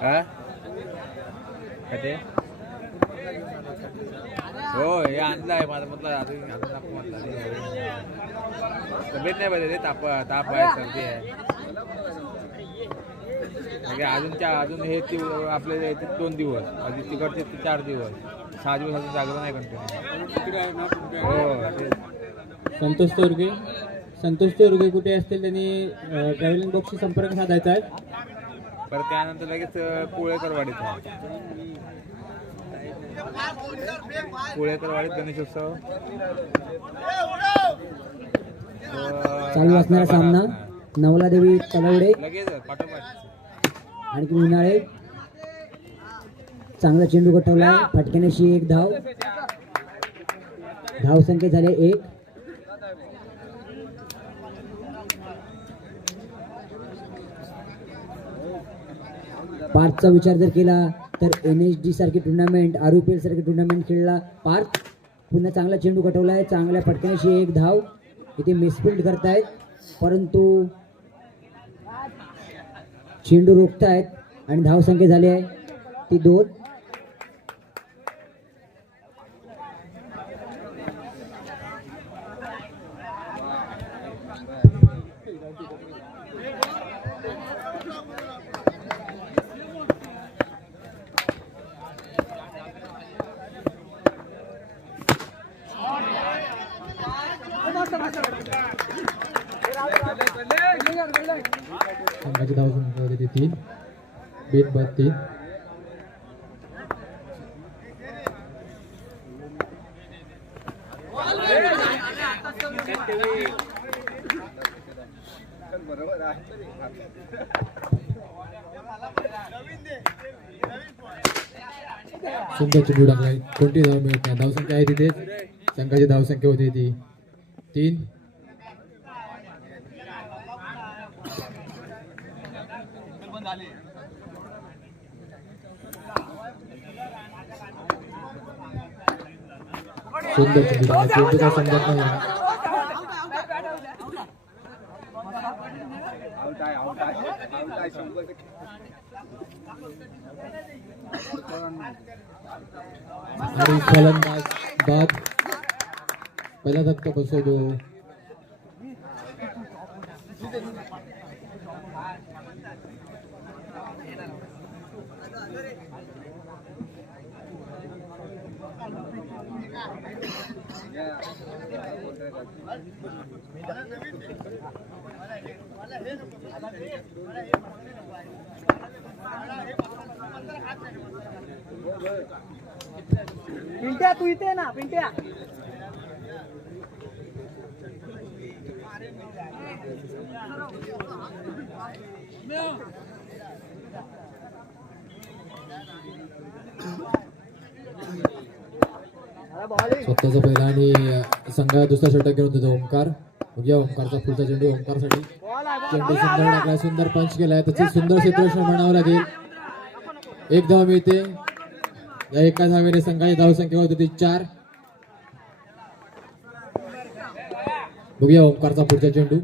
हा काय ते हो हे आणलं आहे माझं म्हटलं अजून अजून नको म्हटलं तब्येत नाही बरं रे ताप ताप आहे सर्दी आहे म्हणजे अजूनच्या अजून हे ती आपले येते दोन दिवस. अजून तिकडचे ते चार दिवस. सहा दिवस अजून जागरण नाही कंटिन्यू हो संतोष तोरगे. संतोष तोरगे कुठे असतील त्यांनी ट्रॅव्हलिंग बॉक्सशी संपर्क साधायचा आहे. परत त्यानंतर लगेच अं, पुळेकर वाडीत आहे. पुळेकर वाडीत गणेशोत्सव. चालू असणारा सामना. नवलादेवी तलवडे. लगेच पाठोपाठ. आणखी उन्हाळे चांगला चेंडू गटवला फटक्यानेशी एक धाव. धाव संख्या झाले एक. पार्थचा विचार जर केला तर एन एच डी सारखी tournament R U P L सारखी टुर्नामेंट खेळला पार्थ. पुन्हा चांगला चेंडू गटवलाय चांगल्या फटक्यानेशी एक धाव. इथे मिसफिल्ड करतायत. परंतु चेंडू रोखतायत आणि धावसंख्या झाली आहे. ती दोन संघाची धाव संख्या होती ती तीन बेट बाद तीन सुंदर चेंडू टाकलाय कोणती धाव मिळत नाही धावसंख्या आहे तिथे संघाची धावसंख्या होती ती तीन सुंदर चेंडू टाकला चेंडू काय समजत नाही आणि फलंदाज बाद पहिला धक्का बसवतो पिंट्या तू इथे ना पिंट्या. स्वतःचा पहिला आणि संघा दुसरा षटक घेऊन देतो ओंकार. बघूया ओंकारचा पुढचा चेंडू ओंकारसाठी. चेंडू सुंदर टाकला सुंदर पंच केलाय. त्याची सुंदर क्षेत्ररक्षण म्हणावं लागेल. एक धाव मिळते या एका धावेने संघाची धावसंख्या होती ती चार. बघूया ओंकारचा पुढचा चेंडू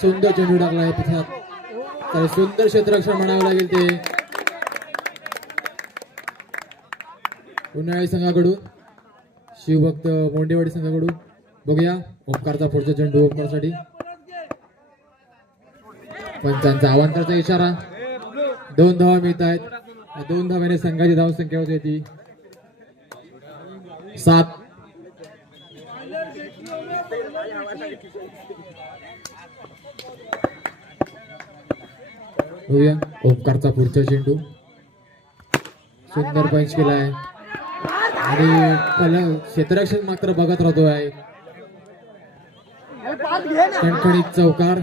सुंदर चेंडू टाकला आहे तर सुंदर क्षेत्ररक्षण म्हणावं लागेल ते. उन्हाळी संघाकडून शिवभक्त मोंडेवाडी संघाकडून बघूया ओमकारचा पुढचा चेंडू ओंकारसाठी. पंचांचा अवांतरचा इशारा. दोन धावा मिळत आहेत. दोन धाव्याने संघाची धावसंख्या होती ती सात. बघूया पुढचा चेंडू सुंदर पंच केला आहे आणि फल क्षेत्ररक्षण मात्र बघत राहतो आहे खणखणीत चौकार.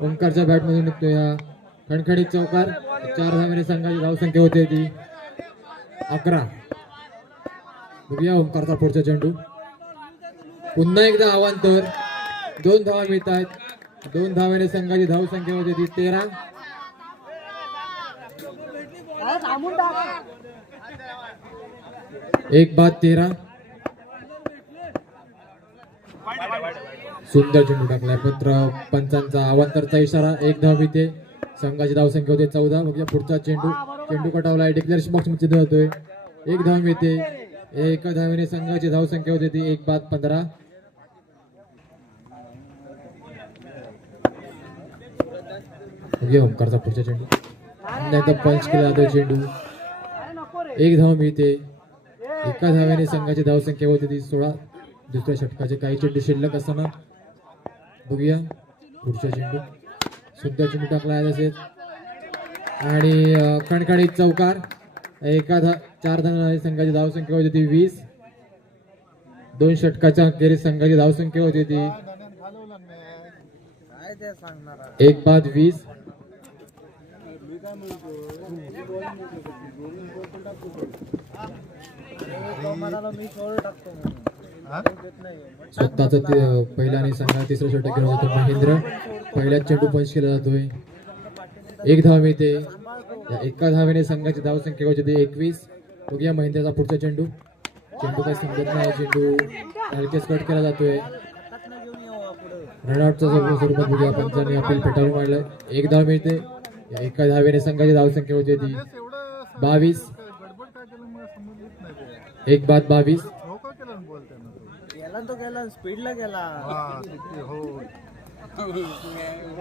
ओंकारच्या बॅट मधून निघतो या खणखणीत चौकार. चार धाव्याने संघाची धावसंख्या होते ती. अकरा. बघूया ओंकारचा पुढचा चेंडू पुन्हा एकदा अवांतर दोन धावा मिळत आहेत दोन धावेने संघाची धाव संख्या होती ती तेरा. एक बाद तेरा. सुंदर चेंडू टाकलाय. पत्र पंचांचा अवांतरचा इशारा. एक धाव इथे. संघाची धाव संख्या होते चौदा. बघूया पुढचा चेंडू चेंडू कटावलाय डिक्लेअर बॉक्समध्ये धावतोय एक धाव मिळते एका धावेने संघाची धाव संख्या होती ती. एक बाद पंधरा. ओमकारचा पुढचा चेंडू. नाही तर पंच केला जातोय चेंडू. एक धाव मिळते एका धाव्याने संघाची धावसंख्या होती ती सोळा. दुसऱ्या षटकाचे काही चेंडू शिल्लक असताना बघूया. पुढचा चेंडू. सुद्धा चेंडू टाकला आहे तसेच. आणि कणकणीत चौकार. एका धा चार धावणारी संघाची धावसंख्या होती ती वीस. दोन षटकाच्या अखेरीस संघाची धावसंख्या होती ती एक बाद वीस. स्वतःच पहिला आणि संघा तिसरा षटक घेऊन जातो महेंद्र. पहिल्याच चेंडू पंच केला जातोय. एक धाव मिळते या एका धावेने संघाची धाव संख्या होती ती एकवीस. बघूया महेंद्रचा पुढचा चेंडू. चेंडू काही समजत नाही चेंडू हलकेच कट केला जातोय. रनआउटच्या स्वरूपात बघूया पंचांनी अपील फेटाळून मारलं एक धाव मिळते. या एका धावेने संघाची धाव संख्या होती ती बावीस. एक बाद बावीस. गेला तो गेला स्पीडला गेला. हो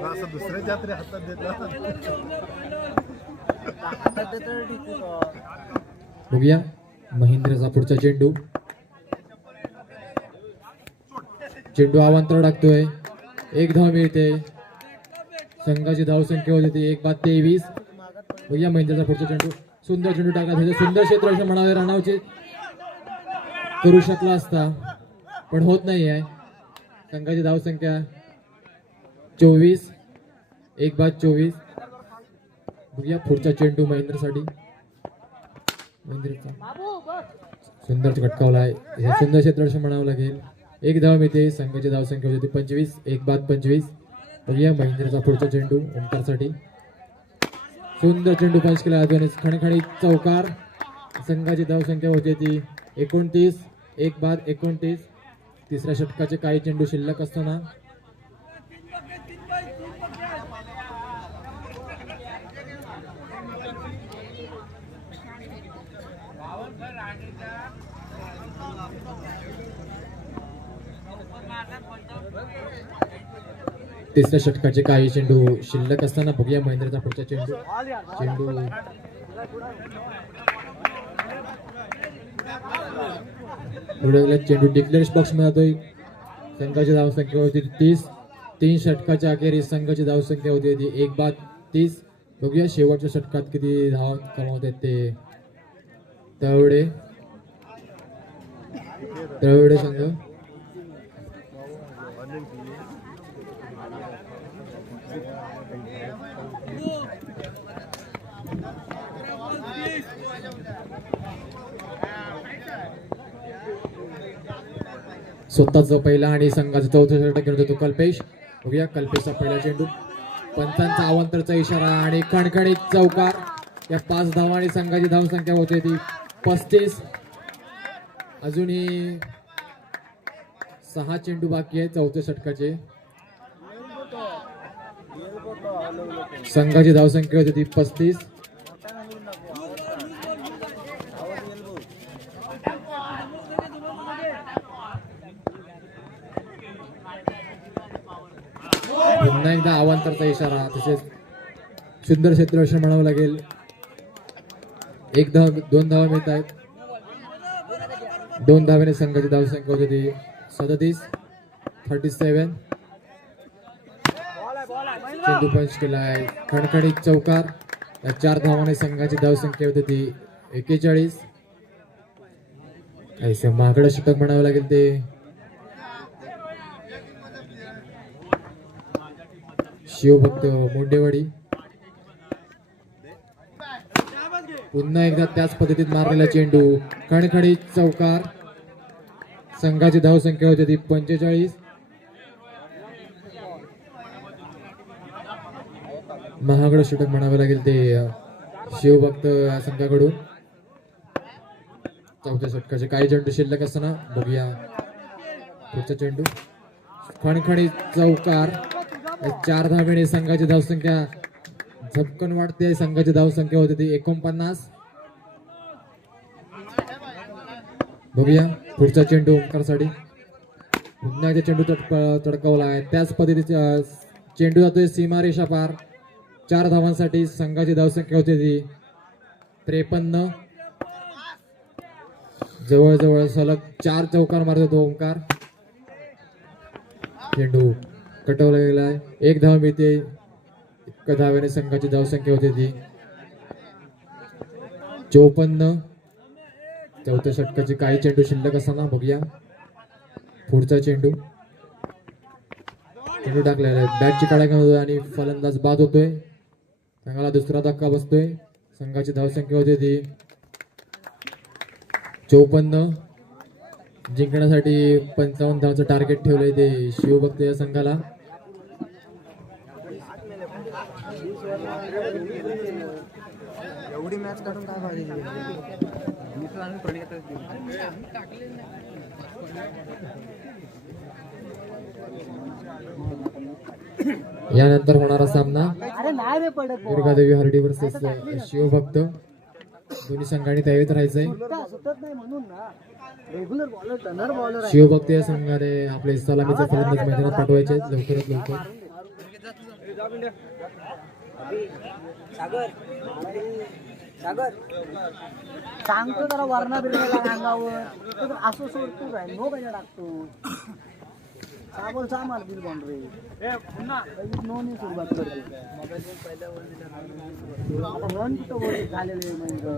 असं दुसऱ्याच्या तरी हातात देतो हातात देतो ठीक आहे तो. बघूया. महेंद्रचा पुढचा चेंडू. चेंडू अवांतर टाकतोय एक धाव मिळते. संघाची धाव संख्या होती. ती एक बाद तेवीस. बघूया महेंद्रचा पुढचा चेंडू. सुंदर चेंडू टाकला सुंदर क्षेत्र म्हणावे रनावचे करू शकला असता पण होत नाही आहे संघाची धावसंख्या चोवीस एक बाद चोवीस. बघूया पुढचा चेंडू महेंद्रसाठी. महेंद्रचा. सुंदर खटकावला आहे. हे सुंदर क्षेत्र म्हणावं लागेल. एक धाव मिळते. संघाची धावसंख्या होती पंचवीस एक बाद पंचवीस. बघूया महेंद्रचा पुढचा चेंडू ओंकारसाठी. सुंदर चेंडू पंच केला. जातो खणखणी चौकार. संघाची धावसंख्या होती ती एकोणतीस एक बाद एकोणतीस. तिसऱ्या षटकाचे काही चेंडू शिल्लक असताना. तिसऱ्या षटकाचे काही चेंडू शिल्लक असताना. बघूया महेंद्रचा पुढचा चेंडू. चेंडू. उडवला चेंडू डिक्लेअर्स बॉक्समध्ये संघाची धावसंख्या होती तीस. तीन षटकाच्या अखेरीस संघाची धावसंख्या होती होती ती एक बाद तीस. बघूया शेवटच्या षटकात किती धाव कमावतात ते. तळवडे. तळवडे संघ. स्वतःच पहिला आणि संघाचा चौथा षटक घेऊन होतो कल्पेश. बघूया कल्पेशचा पहिला चेंडू पंचांचा अवांतरचा इशारा आणि कणकणीत चौकार. या पाच धावांनी संघाची धावसंख्या होते ती पस्तीस. अजूनही सहा चेंडू बाकी आहे चौथ्या षटकाचे. संघाची धावसंख्या होती ती पस्तीस. पुन्हा एकदा अवांतरचा इशारा तसेच सुंदर क्षेत्ररक्षण म्हणावं लागेल. एक धाव दोन धावा मिळत आहेत. दोन धावेने संघाची धाव संख्या होती ती सदतीस थर्टी सेवन चेंडू पंच केला आहे खणखणीत चौकार. या चार धावाने संघाची धाव संख्या होती ती एकेचाळीस. काहीसं महागडं षटक म्हणावं लागेल ते. शिवभक्त मोंडेवाडी. पुन्हा एकदा त्याच पद्धतीत मारलेला चेंडू. खणखणी चौकार. संघाची धावसंख्या होती ती पंचेचाळीस. महागड षटक म्हणावं लागेल ते शिवभक्त या संघाकडून. चौथ्या षटकाचे काही चेंडू शिल्लक असताना बघूया पुढचा चेंडू. खणखणी चौकार. चार धावेने संघाची धावसंख्या झपकन वाढते. संघाची धावसंख्या होते ती एकोणपन्नास. बघूया पुढचा चेंडू ओंकारसाठी. पुन्हा चेंडू तडक तडकवला आहे. त्याच पद्धतीचा चेंडू जातोय सीमारेषा पार. चार धावांसाठी संघाची धावसंख्या होती ती त्रेपन्न. जवळजवळ सलग चार चौकार मारतो तो ओंकार. चेंडू कटवला गेला आहे. एक धाव मिळते. एका धाव्याने संघाची धावसंख्या होती ती. चौपन्न. चौथ्या षटकाचे काही चेंडू शिल्लक असताना बघूया. पुढचा चेंडू. चेंडू टाकलेला आहे. बॅटची काळ्या घेऊन आणि फलंदाज बाद होतोय. संघाला दुसरा धक्का बसतोय. संघाची धावसंख्या होती ती. चौपन्न. जिंकण्यासाठी पंचावन्न धावचं टार्गेट ठेवलंय ते. शिवभक्त या संघाला. करून काय पाहिजे यानंतर होणारा सामना दुर्गादेवी हरडी वर्सेस शिवभक्त. दोन्ही संघाने तयारीत राहायचंय. शिवभक्त या संघाने आपले सलामीचे फलंदाज मैदानात पाठवायचे. लवकरात लवकर. सांगतो जरा वरणा बिरण्याला अंगावर. तो तर असं सोडतो काय नो कशा टाकतो साबोल सा मारतील बाउंड्री नो ने सुरुवात करतो कुठं बोल झालेले म्हणजे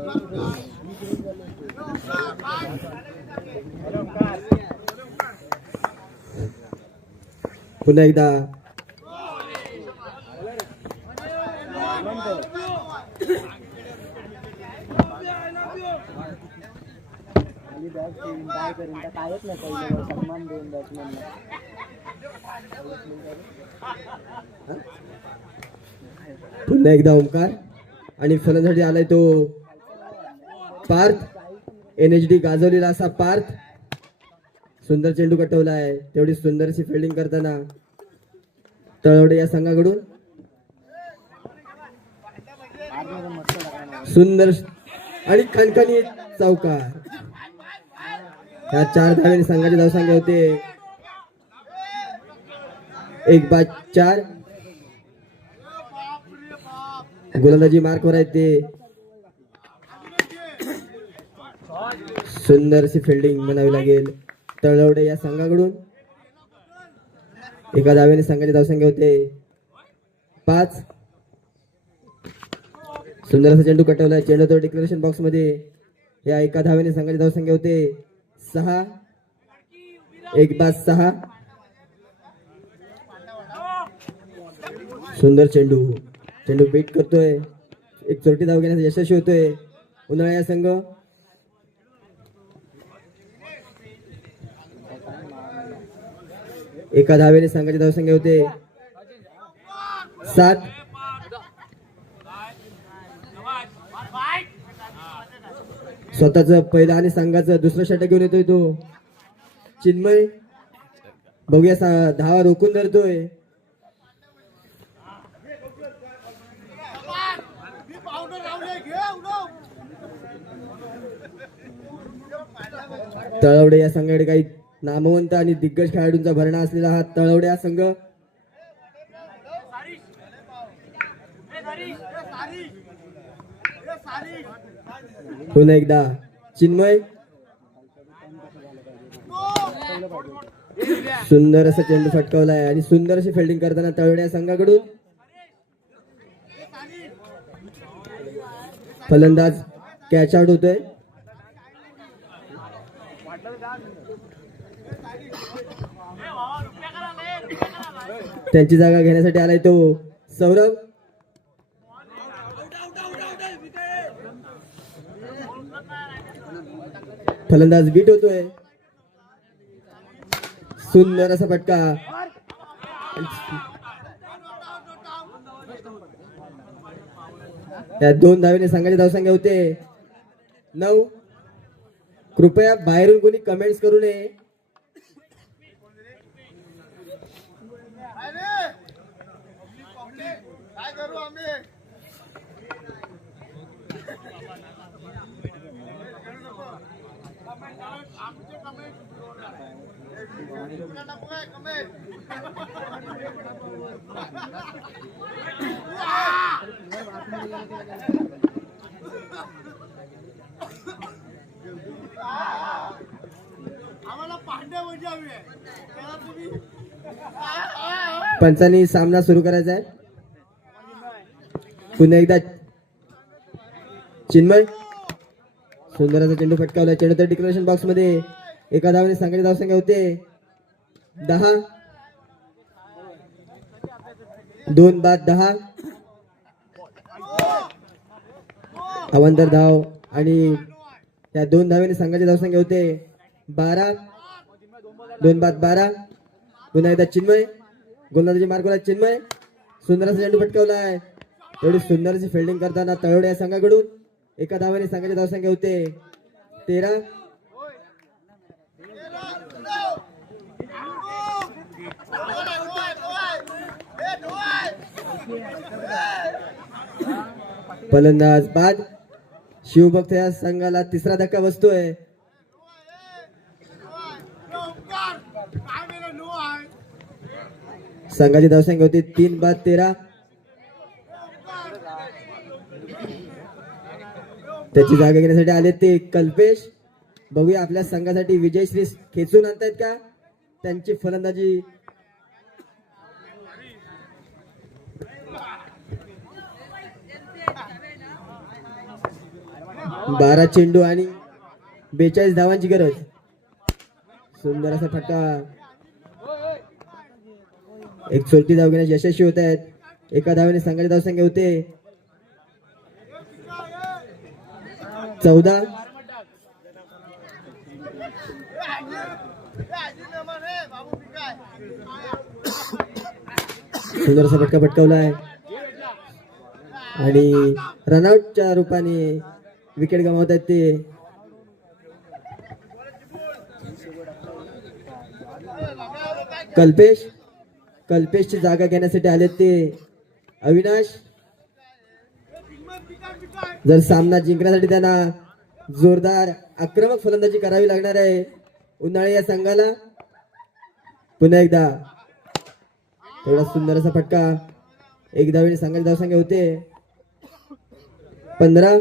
पुन्हा एकदा. आणि बॅट ठेवून काय करीन तर कायच नाही पहिलं सन्मान देऊन बॅट्समॅनला पुन्हा एकदा ओंकार. आणि फलंदाजी आलाय तो पार्थ. एन एच डी गाजवलेला असा पार्थ. सुंदर चेंडू कटवला आहे तेवढी सुंदरशी फिल्डिंग करताना तळवडे या संघाकडून. सुंदर आणि खणखणी चौकार. या चार धाव्याने संघाची धावसंख्या होते. एक बाद चार. गोलंदाजी मार्कवर आहेत ते. सुंदरशी फिल्डिंग म्हणावी लागेल. तळवडे या संघाकडून. एका धाव्याने संघाची धावसंख्या होते. पाच. सुंदर असा चेंडू कटवलाय. चेंडू तो डिक्लेरेशन बॉक्समध्ये या एका धाव्याने संघाची धावसंख्या होते. सहा. एक बाद सहा. सुंदर चेंडू. चेंडू बीट करतोय. एक चोरटी धाव घेण्यास यशस्वी होतोय. उन्हाळा या संघ. एका धावेने संघाची धावसंख्या होते. सात. स्वतःच पहिलं आणि संघाचं दुसरं षटक घेऊन येतोय तो. चिन्मय बघूया धावा रोखून धरतोय. तळवडे या संघाकडे काही नामवंत आणि दिग्गज खेळाडूंचा भरणा असलेला हा तळवडे हा संघ पुन्हा एकदा चिन्मय सुंदर असा चेंडू फटकावलाय आणि सुंदर अशी फिल्डिंग करताना तळवड्या संघाकडून. फलंदाज कॅच आउट होतोय. त्यांची जागा घेण्यासाठी आलाय तो सौरभ. फलंदाज बीट होतोय. सुंदर असा फटका. त्या दोन धावेने संघाची धावसंख्या होते. नऊ. कृपया बाहेरून कोणी कमेंट्स करू नये. पंचांनी सामना सुरू करायचा आहे. पुन्हा एकदा चिन्मय. सुंदराचा चेंडू फटकावला चेंडू तर डिक्लेरेशन बॉक्समध्ये एका धावाने सांगायची धावसंख्या होते दहा. दोन बाद दहा. अवंतर धाव. आणि त्या दोन धावेने संघाची धावसंख्या होते. बारा. दोन बाद बारा. पुन्हा एकदा चिन्मय. गोलंदाजी मार्गला चिन्मय. सुंदर चेंडू फटकावलाय तेवढी सुंदरची फिल्डिंग करताना तळवडे या संघाकडून एका धावाने संघाची धावसंख्या होते. तेरा. फलंदाज बाद. शिवभक्त या संघाला तिसरा धक्का बसतोय. संघाची धावसंख्या होती तीन बाद तेरा. त्याची जागा घेण्यासाठी आले ते कल्पेश. बघूया आपल्या संघासाठी विजयश्री खेचून आणतायत का? त्यांची फलंदाजी बारा चेंडू आणि बेचाळीस धावांची गरज. सुंदर असा फटका. एक चोरटी धाव घेण्यास यशस्वी होत आहेत. एका धावाने संघाची धावसंख्या होते. चौदा. सुंदर असा फटका आहे. आणि रनआउटच्या रूपाने विकेट गमावत आहेत ते. कल्पेश कल्पेशची जागा घेण्यासाठी आलेत ते. अविनाश. जर सामना जिंकण्यासाठी त्यांना जोरदार आक्रमक फलंदाजी करावी लागणार आहे. उन्हाळी या संघाला. पुन्हा एकदा. थोडा सुंदर असा फटका. एक धावेने संघाची धावसंख्या होते. पंधरा.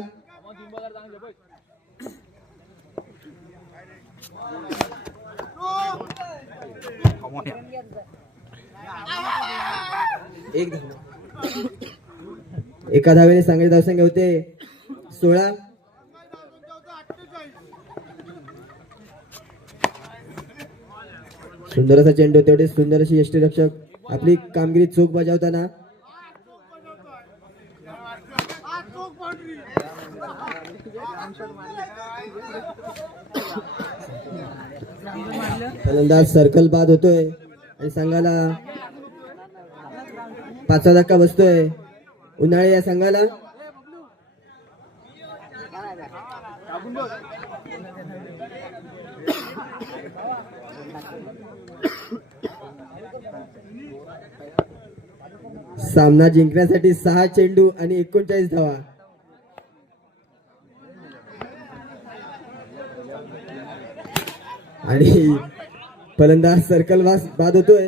एक धाव एका धावेने सांगायची धावसंख्या होते सोळा. सुंदर असा चेंडू तेवढे सुंदर अशी यष्टीरक्षक आपली कामगिरी चोख बजावताना फलंदाज सर्कल बाद होतोय. आणि संघाला पाचवा धक्का बसतोय. उन्हाळे या संघाला. सामना जिंकण्यासाठी सहा चेंडू आणि एकोणचाळीस धावा. आणि फलंदाज सर्कल वास बाद होतोय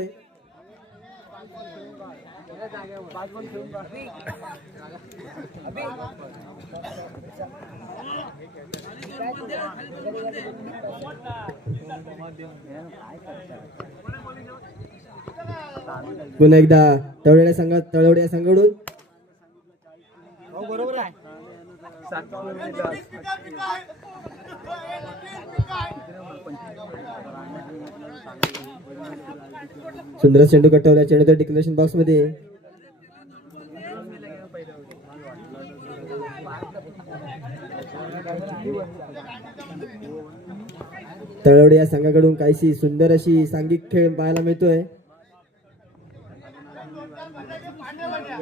पुन्हा एकदा तळवड्या संघात तळवड्या संघाकडून. हो, सुंदर चेंडू कटवला चेंडू तर डिक्लेरेशन बॉक्समध्ये. तळवडे या संघाकडून काहीशी सुंदर अशी सांघिक खेळ पाहायला मिळतोय.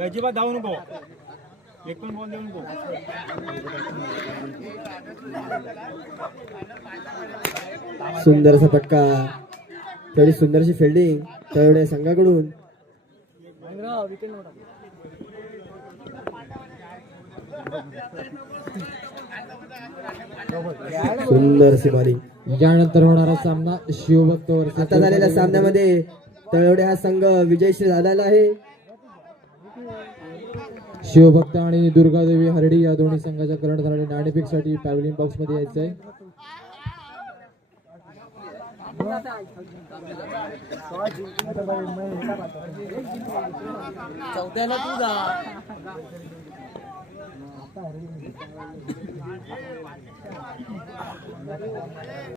अजिबात धावू नको. एक पण बॉल देऊन गो सुंदर असा फटका. तेवढी सुंदरशी फिल्डिंग तेवढ्या संघाकडून. सुंदरशी बॉलिंग यानंतर होणारा सामना शिवभक्त वर्सेस आता झालेल्या सामन्यामध्ये तळवडे हा संघ विजयश्री झालेला आहे. शिवभक्त आणि दुर्गादेवी हरडी या दोन्ही संघाच्या कर्णधाराने झालेल्या नाणेफेकसाठी पॅव्हलियन बॉक्समध्ये यायचं आहे चौथ्याला तू जा.